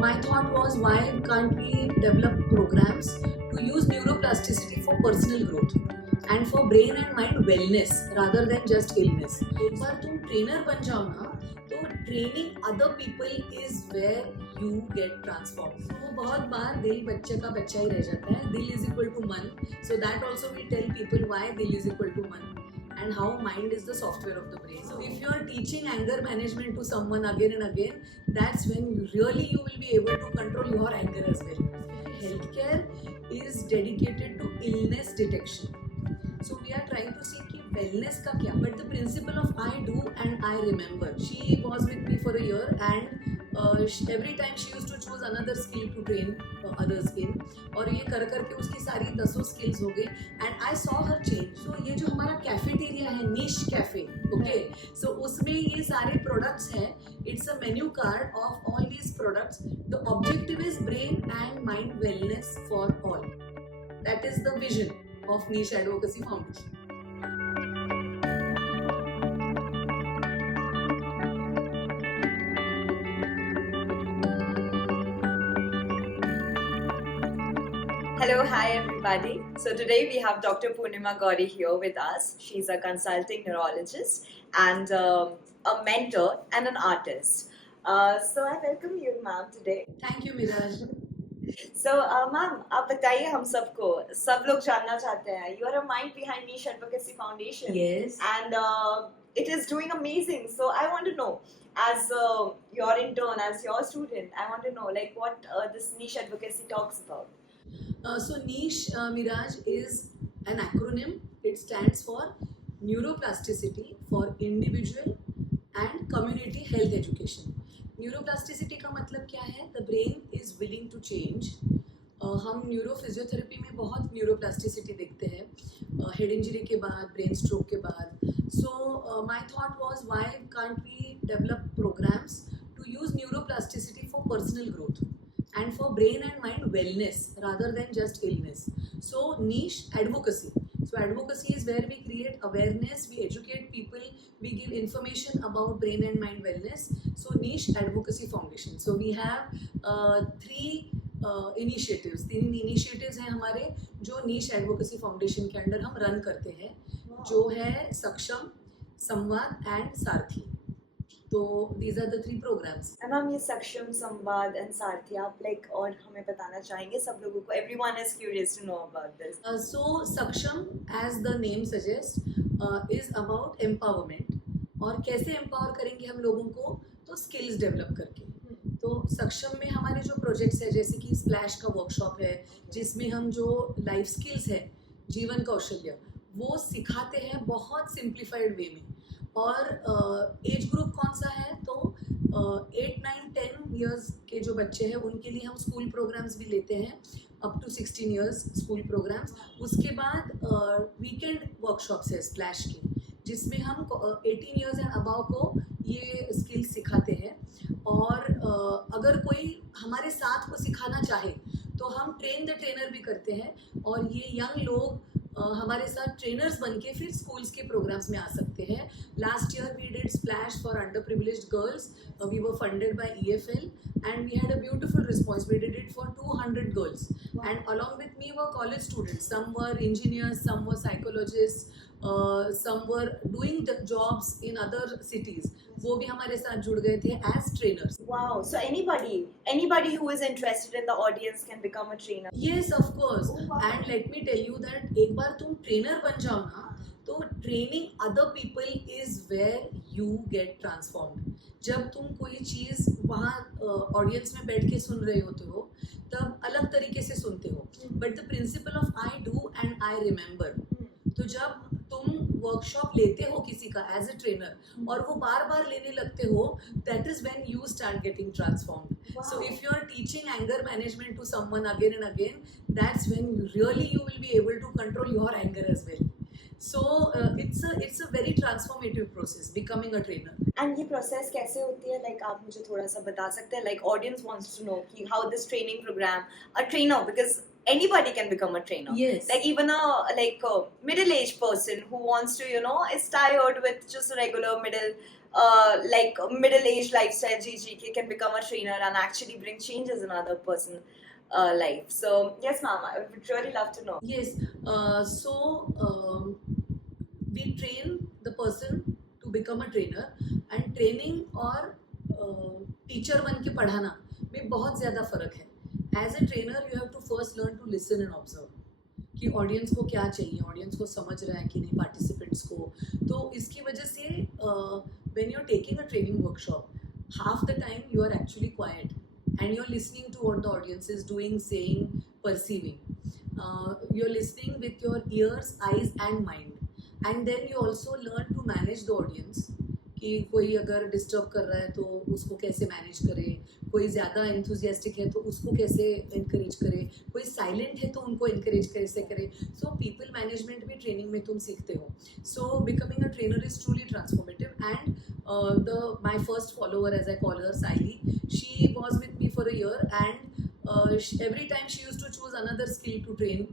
My thought was, why can't we develop programs to use neuroplasticity for personal growth and for brain and mind wellness rather than just illness. एक बार तुम trainer बन जाओ ना, तो training other people is where you get transform. तो बहुत बार दिल बच्चे का बच्चा ही रह जाता है. दिल इज इक्वल टू मन. So that also we tell people why दिल इज इक्वल टू मन and how mind is the software of the brain. So if you are teaching anger management to someone again and again, that's when you will be able to control your anger as well. Healthcare is dedicated to illness detection. So we are trying to see कि wellness का क्या, but the principle of I do and I remember. She was with me for a year and every time she used to choose another skill to train others in. और ये कर करके उसकी सारी 10 skills हो गई and I saw her change. So ये जो हमारा कैफेटेरिया है, निश कैफे, ओके, सो उसमें ये सारे प्रोडक्ट्स हैं. It's a menu card of all these products. The objective is brain and mind wellness for all. That is the vision of Nish advocacy foundation. Hello, hi everybody. So today we have Dr. Purnima Gauri here with us. She's a consulting neurologist and a mentor and an artist. So I welcome you, ma'am, today. Thank you Miraj. So, ma'am, आप बताइए हम सबको, सब लोग जानना चाहते हैं. You are a mind behind Niche Advocacy Foundation. Yes. And it is doing amazing. So I want to know, as your intern, as your student, I want to know like what this Niche Advocacy talks about. So niche, Miraj, is an acronym. It stands for neuroplasticity for individual and community health education. Neuroplasticity का मतलब क्या है? The brain is willing to change. हम न्यूरोफिजियोथेरेपी में बहुत neuroplasticity देखते हैं head injury के बाद, ब्रेन स्ट्रोक के बाद. So my thought was, why can't we develop programmes to use neuroplasticity for personal growth and for brain and mind wellness rather than just illness. So niche advocacy. So advocacy is where we create awareness, we educate people, we give information about brain and mind wellness. So niche advocacy foundation. So we have three initiatives. 3 initiatives हैं हमारे जो niche advocacy foundation के अंदर हम run करते हैं. जो है सक्षम, संवाद एंड सारथी. तो these are the 3 programs. Ma'am ये सक्षम, संवाद एंड सारथी आप लाइक और हमें बताना चाहेंगे सब लोगों को. Everyone is curious to know about this. So सक्षम, as the name suggests, is about empowerment. और कैसे empower करेंगे हम लोगों को? तो skills develop करके. तो सक्षम में हमारे जो प्रोजेक्ट्स है, जैसे कि स्प्लैश का वर्कशॉप है जिसमें हम जो लाइफ स्किल्स है, जीवन कौशल्य, वो सिखाते हैं बहुत सिंप्लीफाइड वे में. और एज ग्रुप कौन सा है? तो 8, 9, 10 ईयर्स के जो बच्चे हैं उनके लिए हम स्कूल प्रोग्राम्स भी लेते हैं, up to 16 years school programmes. उसके बाद वीकेंड वर्कशॉप्स है स्प्लैश के, जिसमें हम 18 ईयर्स एंड अबाव को ये स्किल्स सिखाते हैं. और अगर कोई हमारे साथ को सिखाना चाहे तो हम ट्रेन द ट्रेनर भी करते हैं. और ये यंग लोग हमारे साथ ट्रेनर्स बन के फिर स्कूल्स के प्रोग्राम्स में आ सकते हैं. Last year we did splash for underprivileged girls. We were funded by EFL and we had a beautiful response. We did it for 200 girls. Wow. And along with me were college students. Some were engineers, some were psychologists, some were doing the jobs in other cities. वो भी हमारे साथ जुड़ गए थे as trainers. Wow. So anybody who is interested in the audience can become a trainer. Yes, of course. Oh, wow. And let me tell you that एक बार तुम trainer बन जाओ ना, तो training other people is where you get transformed. जब तुम कोई चीज़ वहाँ ऑडियंस में बैठ के सुन रहे होते हो तब अलग तरीके से सुनते हो. But the principle of I do and I remember. तो जब तुम वर्कशॉप लेते हो किसी का एज ए ट्रेनर और वो बार बार लेने लगते हो, that is when you start getting transformed. So if you are teaching anger management to someone again and again, that's when really you will be able to control your anger as well. So it's a very transformative process becoming a trainer. And ये process कैसे होती है? Like आप मुझे थोड़ा सा बता सकते हैं? Like audience wants to know कि how this training program, a trainer, because anybody can become a trainer. Yes. Like even a middle-aged person who wants to, is tired with just a regular middle-aged lifestyle GG can become a trainer and actually bring changes in other person life. So yes, ma'am, I would really love to know. Yes. We train the person to become a trainer, and training और teacher बन के पढ़ाना में बहुत ज़्यादा फ़र्क है. As a trainer you have to first learn to listen and observe कि ऑडियंस को क्या चाहिए, ऑडियंस को समझ रहा है कि नहीं, पार्टिसिपेंट्स को. तो इसकी वजह से when you are taking a training workshop, half the time you are actually quiet and you're listening to what the audience is doing, saying, perceiving. You're listening with your ears, eyes and mind, and then you also learn to manage the audience कि कोई अगर disturb कर रहा है तो उसको कैसे manage करे, कोई ज़्यादा एंथुजियास्टिक है तो उसको कैसे इनकरेज करे, कोई साइलेंट है तो उनको इनकरेज कैसे करे. सो पीपल मैनेजमेंट भी ट्रेनिंग में तुम सीखते हो. So becoming a trainer is truly transformative. And my first follower, as I call her, Saili, she was with me for a year, and every time she used to choose another skill to train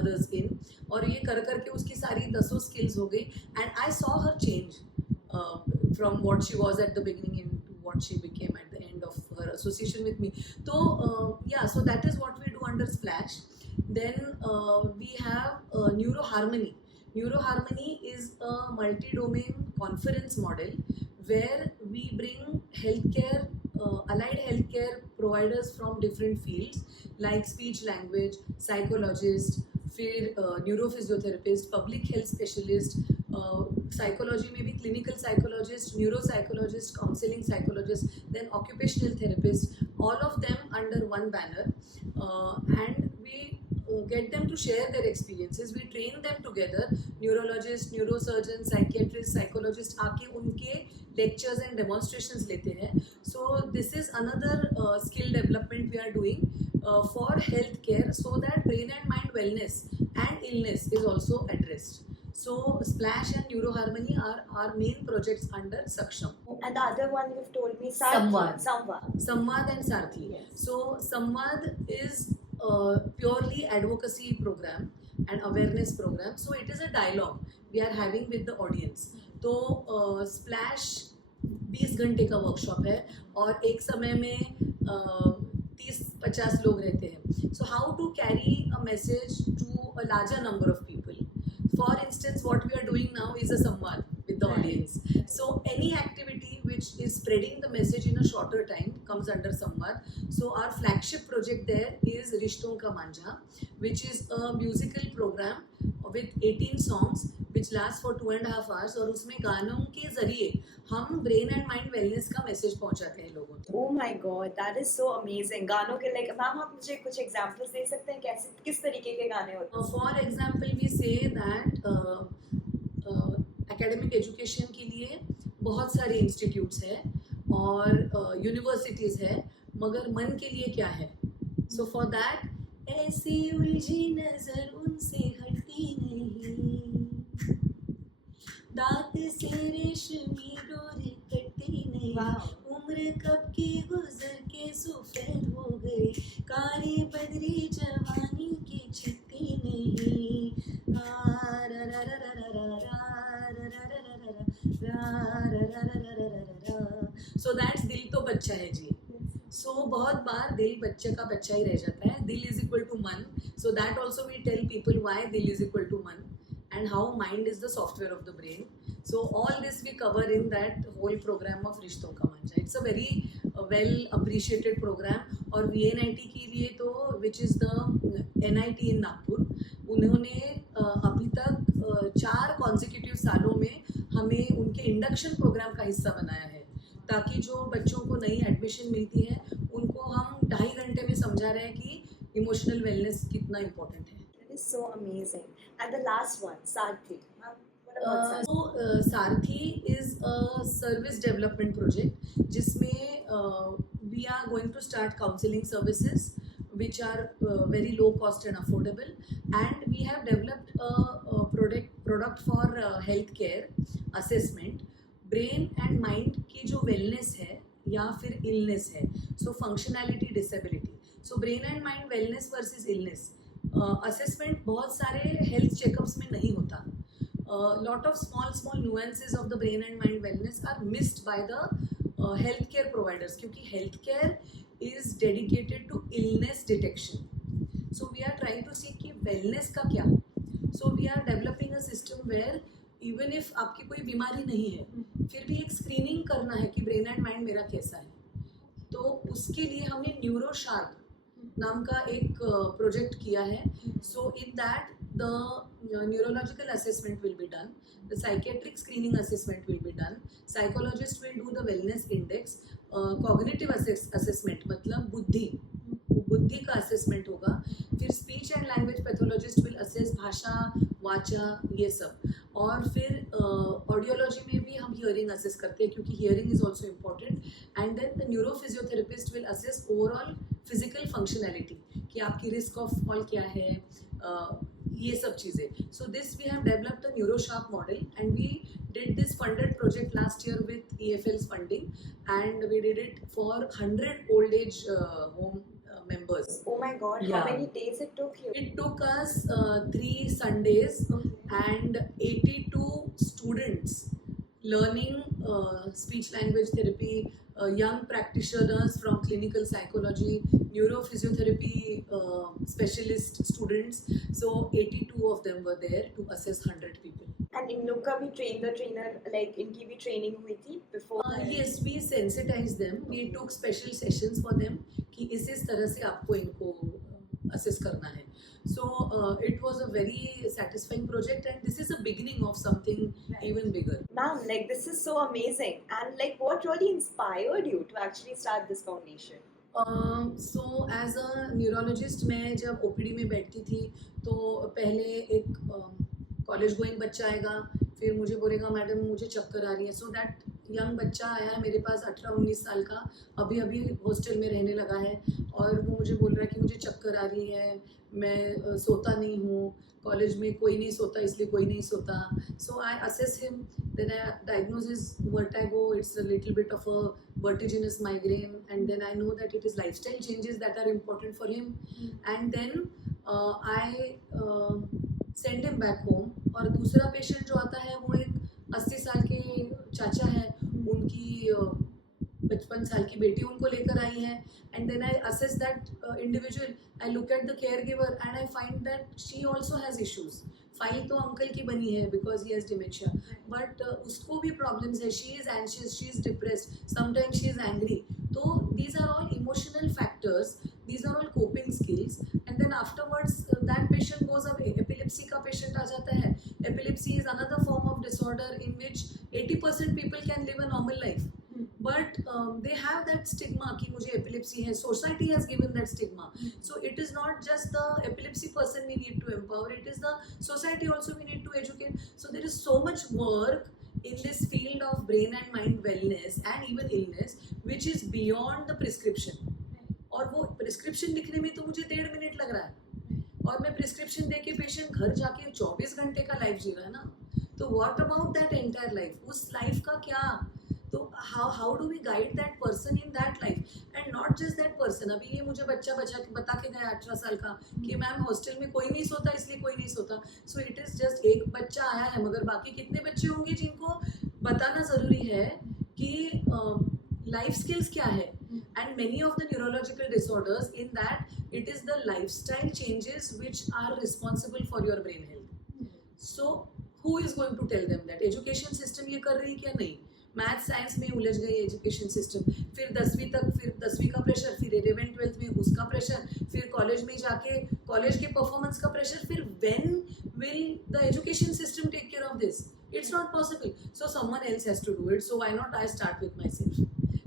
others in. और ये कर करके उसकी सारी 10 skills हो गई, and I saw her change from what she was at the beginning into what she became at the end of her association with me. So so that is what we do under Splash. Then we have Neuroharmony. Neuroharmony is a multi-domain conference model where we bring healthcare, allied healthcare providers from different fields like speech language, psychologist, फिर neurophysiotherapist, public health specialist, psychology में भी clinical psychologist, neuropsychologist, counselling psychologist, then occupational therapist, all of them under one banner, and we get them to share their experiences. We train them together. Neurologists, neurosurgeons, psychiatrists, psychologists आके उनके lectures and demonstrations लेते हैं. So this is another skill development we are doing for healthcare, so that brain and mind wellness and illness is also addressed. So Splash and Neuroharmony are our main projects under Saksham. And the other one you've told me, Samvad. Samvad And Sarthi. Yes. So Samvad is purely advocacy program and awareness program. So it is a dialogue we are having with the audience. तो Splash 20 घंटे का workshop है और एक समय में 30-50 लोग रहते हैं. So how to carry a message to a larger number of people? For instance, what we are doing now is a samvad with the audience. So any activity which is spreading the message in a shorter time comes under samvad. So our flagship project there is Rishton Ka Manja, which is a musical program with 18 songs which lasts for 2.5 hours. और उसमें गानों के जरिए हम brain and mind wellness का message पहुंचाते हैं लोगों तक. Oh my God, that is so amazing. गानों के मैम आप मुझे कुछ एग्जांपल्स दे सकते हैं, कैसे किस तरीके के गाने होते हैं? For example we say that academic education के लिए बहुत सारे इंस्टीट्यूट्स हैं और यूनिवर्सिटीज़ है, मगर मन के लिए क्या है? सो फॉर दैट ऐसी उलझी नजर उनसे हटती नहीं, दांत से रेशमी डोर कटती नहीं, उम्र कब की गुजर के सफेद हो गई, काली बदरी जवानी की छिपती नहीं. सो दैट्स दिल तो बच्चा है जी. सो बहुत बार दिल बच्चे का बच्चा ही रह जाता है. दिल इज इक्वल टू मन. So that also we tell people why दिल इज इक्वल टू मन and how mind is the software of the brain. So all this we cover in that whole program of Rishton Ka Manja. It's a very well appreciated program. और VNIT के लिए तो which is the NIT in Nagpur, उन्होंने अभी तक 4 consecutive सालों में हमें उनके इंडक्शन प्रोग्राम का हिस्सा बनाया है, ताकि जो बच्चों को नई एडमिशन मिलती है उनको हम 2.5 घंटे में समझा रहे हैं कि इमोशनल वेलनेस कितना इम्पोर्टेंट है. Is so amazing. And the last one, Sarthi. What about Sarthi? Sarthi is a service development project जिसमें we are going to start counseling services which are very low cost and affordable, and we have developed a product for healthcare assessment. Brain and mind की जो wellness है या फिर illness है, so functionality disability. So brain and mind wellness versus illness, assessment बहुत सारे health checkups में नहीं होता. Lot of small nuances of the brain and mind wellness are missed by the healthcare providers, क्योंकि healthcare is dedicated to illness detection. So we are trying to see कि wellness का क्या. So we are developing a system where even if आपकी कोई बीमारी नहीं है, फिर भी एक स्क्रीनिंग करना है कि ब्रेन एंड माइंड मेरा कैसा है. तो उसके लिए हमने न्यूरोशार्प नाम का एक प्रोजेक्ट किया है. So in that the neurological assessment will be done, the psychiatric screening assessment will be done, psychologist will do the wellness index, cognitive assessment मतलब बुद्धि का assessment होगा, फिर speech and language pathologist will assess भाषा, वाचा, ये सब. और फिर ऑडियोलॉजी में भी हम hearing assess करते हैं क्योंकि hearing is also important. And then the neurophysiotherapist will assess overall physical functionality कि आपकी risk of fall क्या है, ये सब चीज़ें. So this we have developed a NeuroSharp model and we did this funded project last year with EFL's funding and we did it for 100 old age home members. Oh my God! Yeah. How many days it took you? It took us 3 Sundays and 82 students learning speech language therapy, young practitioners from clinical psychology, neurophysiotherapy specialist students. So 82 of them were there to assess 100 people. And इन लोग का भी trainer like इनकी भी training हुई थी before? Yes, we sensitized them. We took special sessions for them कि इस तरह से आपको इनको assess करना है. So it was a very satisfying project and this is a beginning of something even bigger. Ma'am, like this is so amazing and like what really inspired you to actually start this foundation? So as a neurologist मैं जब OPD में बैठती थी तो पहले एक college going बच्चा आएगा, फिर मुझे बोलेगा मैडम मुझे चक्कर आ रही है. सो दैट यंग बच्चा आया मेरे पास 18-19 साल का, अभी हॉस्टल में रहने लगा है और वो मुझे बोल रहा है कि मुझे चक्कर आ रही है, मैं सोता नहीं हूँ, कॉलेज में कोई नहीं सोता इसलिए कोई नहीं सोता. So I assess him, then I diagnose his vertigo, it's a little bit of a vertiginous migraine and then I know that it is lifestyle changes that are important for him. And then I send him back home. और दूसरा patient जो आता है वो एक 80 साल के चाचा है, उनकी 55 साल की बेटी उनको लेकर आई है. And then I assess that individual, I look at the caregiver and I find that she also has issues. File तो अंकल की बनी है because he has dementia, but उसको भी प्रॉब्लम्स है. She is anxious, she is depressed, sometimes she is angry. तो these are all emotional factors, these are all coping skills. And then afterwards that patient goes away. Epilepsy का patient आ जाता है. Epilepsy is another form of disorder in which 80% people can live a normal life. But they have that stigma कि मुझे epilepsy है. Society has given that stigma. So it is not just the epilepsy person we need to empower. It is the society also we need to educate. So there is so much work in this field of brain and mind wellness and even illness which is beyond the prescription. और वो prescription लिखने में तो मुझे 1.5 minute लग रहा है और मैं prescription दे के पेशेंट घर जाके 24 घंटे का लाइफ जी रहा है ना. तो what about that entire life? उस लाइफ का क्या? तो how do we guide that person in that life and not just that person. अभी ये मुझे बच्चा बता के गया 18 साल का कि मैम हॉस्टल में कोई नहीं सोता इसलिए कोई नहीं सोता. सो इट इज़ जस्ट एक बच्चा आया है, मगर बाकी कितने बच्चे होंगे जिनको बताना ज़रूरी है कि लाइफ स्किल्स क्या है. And many of the neurological disorders in that it is the lifestyle changes which are responsible for your brain health. So who is going to tell them that? Education system ये कर रही है क्या? नहीं. Math science में उलझ गई education system. फिर 10वीं तक, फिर 10वीं का प्रेशर, फिर 11th 12th में उसका प्रेशर, फिर कॉलेज में जाके कॉलेज के परफॉर्मेंस का प्रेशर. फिर when will the education system take care of this? It's not possible. So someone else has to do it. So why not I start with myself.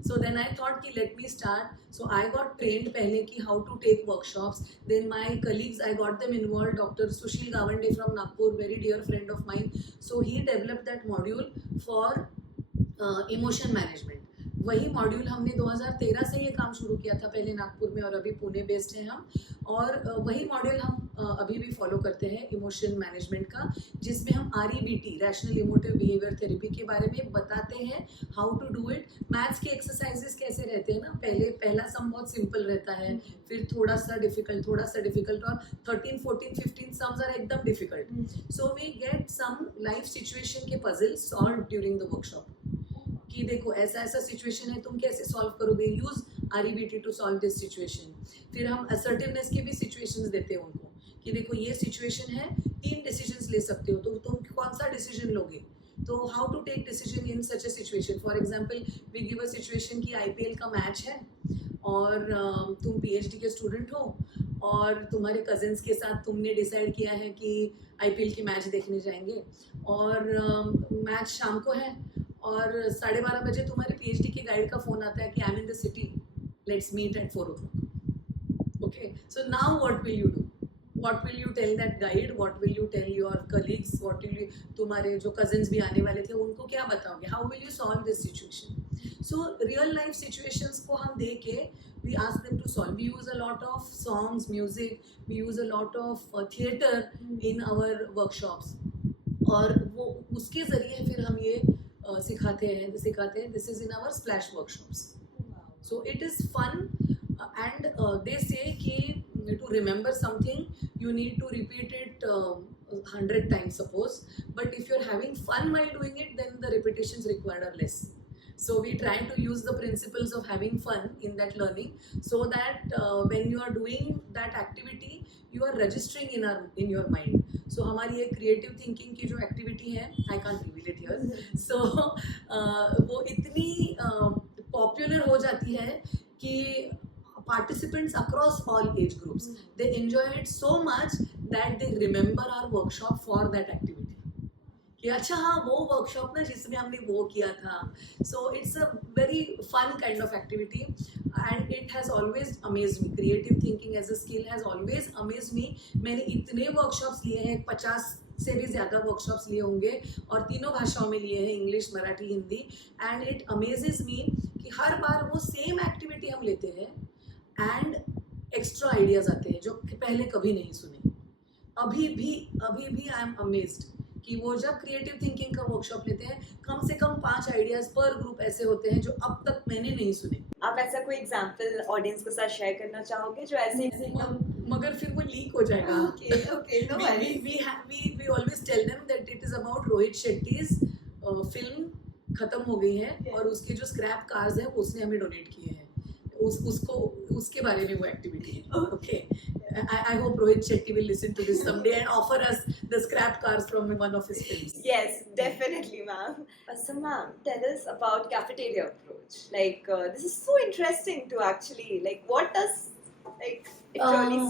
So then I thought कि let me start. So I got trained पहले कि how to take workshops. Then my colleagues, I got them involved. Dr. Sushil Gawande from Nagpur, very dear friend of mine. So he developed that module for emotion management. वही module हमने 2013 से ये काम शुरू किया था, पहले नागपुर में और अभी पुणे बेस्ड हैं हम। और वही मॉड्यूल हम अभी भी फॉलो करते हैं इमोशन मैनेजमेंट का, जिसमें हम REBT rational emotive behaviour therapy के बारे में बताते हैं, how to do it. Maths के एक्सरसाइजेस कैसे रहते हैं ना, पहला सम बहुत सिंपल रहता है, फिर थोड़ा सा डिफिकल्ट और 13, 14, 15 सम्स आर एकदम difficult. So we get some life situation के puzzle solve during the workshop, कि देखो ऐसा ऐसा सिचुएशन है, तुम कैसे सॉल्व करोगे, use REBT to solve this situation. फिर हम असर्टिवनेस के भी सिचुएशंस देते हैं उनको, कि देखो ये सिचुएशन है, 3 डिसीजंस ले सकते हो, तो तुम कौन सा डिसीजन लोगे, तो how to take decision in such a situation. For example we give a situation कि IPL का मैच है और तुम PhD के स्टूडेंट हो और तुम्हारे कजिन्स के साथ तुमने डिसाइड किया है कि IPL की मैच देखने जाएंगे, और मैच शाम को है और 12:30 बजे तुम्हारे PhD के गाइड का फ़ोन आता है कि I am in the city, let's meet at 4 o'clock. Okay, so now what will you do? What will you tell that guide? What will you tell your colleagues? What will you, तुम्हारे जो cousins भी आने वाले थे उनको क्या बताओगे? How will you solve this situation? So real life situations को हम दे के we ask them to solve. We use a lot of songs, music. We use a lot of theater in our workshops. और वो उसके ज़रिए फिर हम ये सिखाते हैं. This is in our splash workshops. So it is fun, and they say कि to remember something you need to repeat it 100 times suppose, but if you're having fun while doing it, then the repetitions required are less. So we try to use the principles of having fun in that learning, so that when you are doing that activity you are registering in your mind. So हमारी एक creative thinking की जो activity है, I can't reveal it here, so वो इतनी popular हो जाती है कि participants across all age groups, they enjoy it so much that they remember our workshop for that activity. कि अच्छा हाँ वो workshop ना जिसमें हमने वो किया था. So it's a very fun kind of activity, and it has always amazed me. Creative thinking as a skill has always amazed me. मैंने इतने workshops लिए हैं, 50 से भी ज़्यादा workshops लिए होंगे, और तीनों भाषाओं में लिए हैं, English, Marathi, Hindi. And it amazes me कि हर बार वो same activity हम लेते हैं and extra ideas आते हैं जो पहले कभी नहीं सुने. अभी भी I am amazed कि वो जब क्रिएटिव थिंकिंग का वर्कशॉप लेते हैं, कम से कम 5 आइडियाज पर ग्रुप ऐसे होते हैं जो अब तक मैंने नहीं सुने. आप ऐसा कोई एग्जांपल ऑडियंस के साथ शेयर करना चाहोगे जो ऐसे मगर फिर वो लीक हो जाएगा. okay, no worries. we always tell them that it is about Rohit Shetty's film खत्म हो गई है, और उसके जो स्क्रैप कार्स हैं वो उसने हमें डोनेट किए हैं. उसके बारे में वो एक्टिविटी है. Okay, I hope Rohit Shetty will listen to this someday and offer us the scrap cars from one of his films. Yes, definitely, ma'am. So, ma'am, tell us about cafeteria approach. Like, this is so interesting to actually, like, what does, like, it really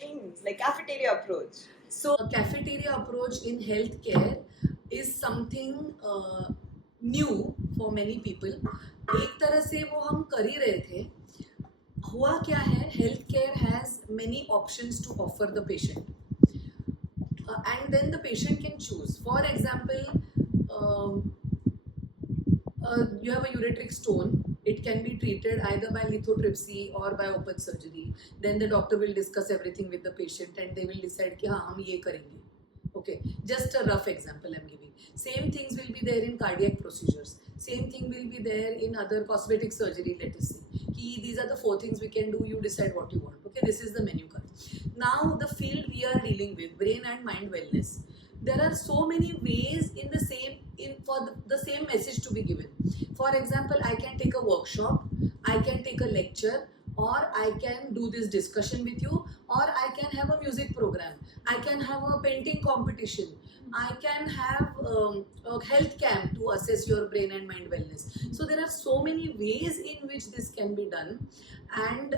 means, like, cafeteria approach? So, a cafeteria approach in healthcare is something new for many people. एक तरह से वो हम कर ही रहे थे. हुआ क्या है, health care has many options to offer the patient, and then the patient can choose. For example, you have a ureteric stone, it can be treated either by lithotripsy or by open surgery. Then the doctor will discuss everything with the patient and they will decide कि हाँ हम ये करेंगे. Okay, just a rough example I'm giving. Same things will be there in cardiac procedures. Same thing will be there in other cosmetic surgery, let us say. These are the 4 things we can do, you decide what you want. Okay, this is the menu card. Now the field we are dealing with, brain and mind wellness, there are so many ways for the same message to be given. For example, I can take a workshop, I can take a lecture, or I can do this discussion with you, or I can have a music program, I can have a painting competition, I can have a health camp to assess your brain and mind wellness. So there are so many ways in which this can be done, and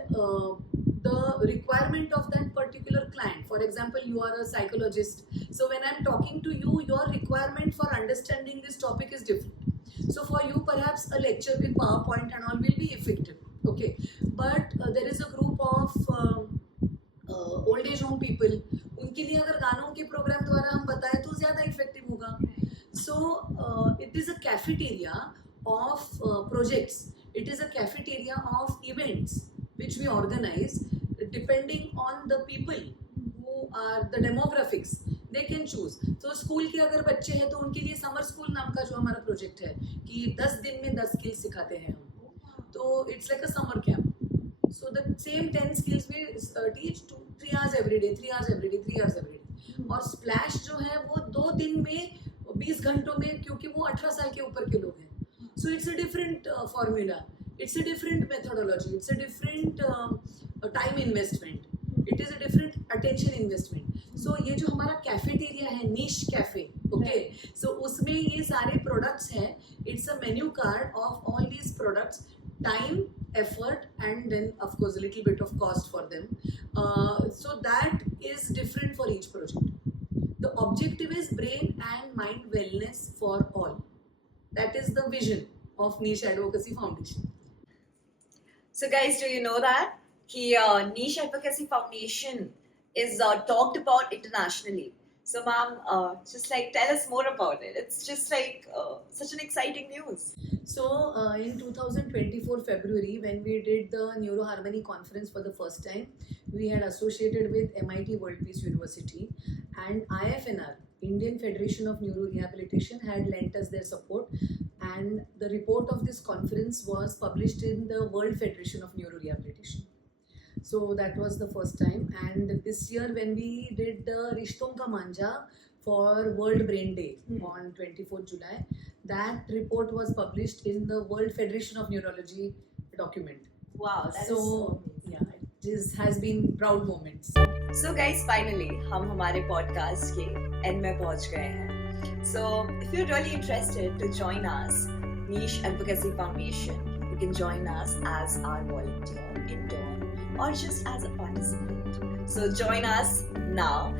the requirement of that particular client. For example, you are a psychologist, so when I'm talking to you, your requirement for understanding this topic is different. So for you, perhaps a lecture with PowerPoint and all will be effective. Okay, but there is a group of old age home people. उनके लिए अगर गानों के programme द्वारा हम बताएं तो ज़्यादा इफेक्टिव होगा. So it is a cafeteria of projects. It is a cafeteria of events which we organize depending on the people who are the demographics. They can choose. तो स्कूल के अगर बच्चे हैं तो उनके लिए समर स्कूल नाम का जो हमारा प्रोजेक्ट है कि 10 दिन में 10 स्किल्स सिखाते हैं हम. तो it's like a summer camp. So the same 10 skills we teach 3 hours every day, 3 hours every day, 3 hours every day. और splash जो है वो 2 दिन में 20 घंटों में, क्योंकि वो 18 साल के ऊपर के लोग हैं. So it's a different formula, it's a different methodology, it's a different time investment, it is a different attention investment. So ये जो हमारा कैफेटेरिया है, niche cafe, okay, so उसमें ये सारे products हैं. It's a menu card of all these products, time, effort, and then of course a little bit of cost for them. So that is different for each project. The objective is brain and mind wellness for all. That is the vision of Niche Advocacy Foundation. So guys, do you know that Niche Advocacy Foundation is talked about internationally? So ma'am, just like tell us more about it. It's just like such an exciting news. So in 2024 February, when we did the Neuroharmony conference for the first time, we had associated with MIT World Peace University, and IFNR, Indian Federation of Neurorehabilitation, had lent us their support, and the report of this conference was published in the World Federation of Neurorehabilitation. So that was the first time. And this year when we did the Rishton Ka Manja for World Brain Day on 24th July, that report was published in the World Federation of Neurology document. Wow, that So is so amazing. yeah, it has been proud moments. So guys, finally हम हमारे podcast के end में पहुंच गए हैं. So if you're really interested to join us, Niche Advocacy Foundation, you can join us as our volunteer, intern, or just as a participant. So join us now.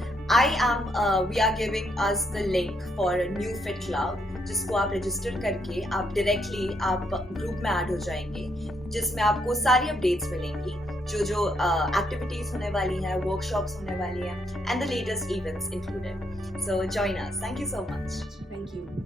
We are giving us the link for a new fit club, जिसको आप register करके आप directly आप group में add हो जाएंगे, जिसमें आपको सारी अपडेट्स मिलेंगी, जो एक्टिविटीज होने वाली हैं, वर्कशॉप्स होने वाली हैं, and the latest events included. So join us. Thank you so much. Thank you.